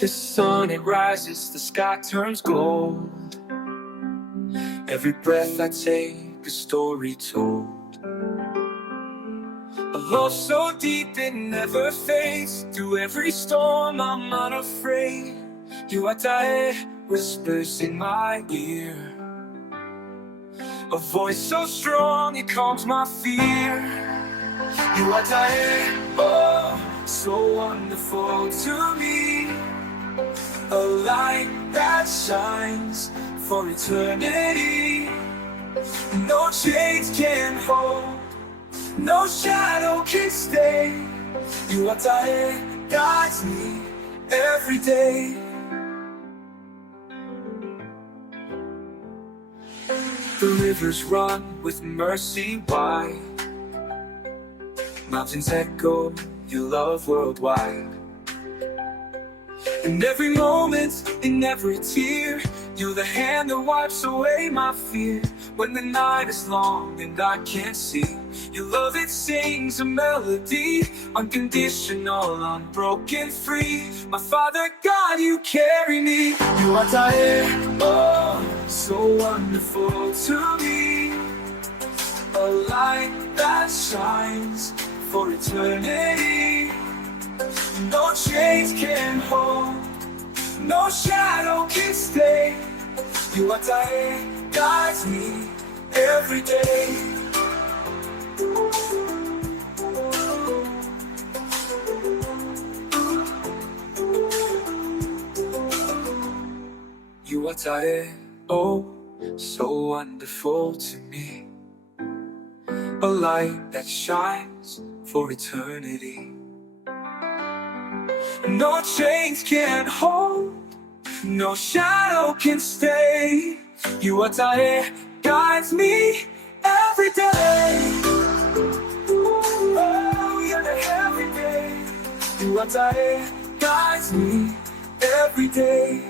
The sun, it rises, the sky turns gold. Every breath I take, a story told. A love so deep it never fades. Through every storm I'm unafraid. Ywa TaEh whispers in my ear, a voice so strong it calms my fear. Ywa TaEh, oh, so wonderful to me. A light that shines for eternity. No chains can hold, no shadow can stay. Ywa TaEh guides me every day. The rivers run with mercy wide. Mountains echo your love worldwide. In every moment, in every tear, you're the hand that wipes away my fear. When the night is long and I can't see, your love, it sings a melody, unconditional, unbroken, free. My Father God, you carry me. Ywa TaEh, oh, so wonderful to me. A light that shines for eternity. No chains can hold, no shadow can stay. Ywa TaEh guides me every day. Ywa TaEh, oh, so wonderful to me. A light that shines for eternity. No chains can hold, no shadow can stay. Ywa TaEh guides me every day. Oh, yeah, every day. Ywa TaEh guides me every day.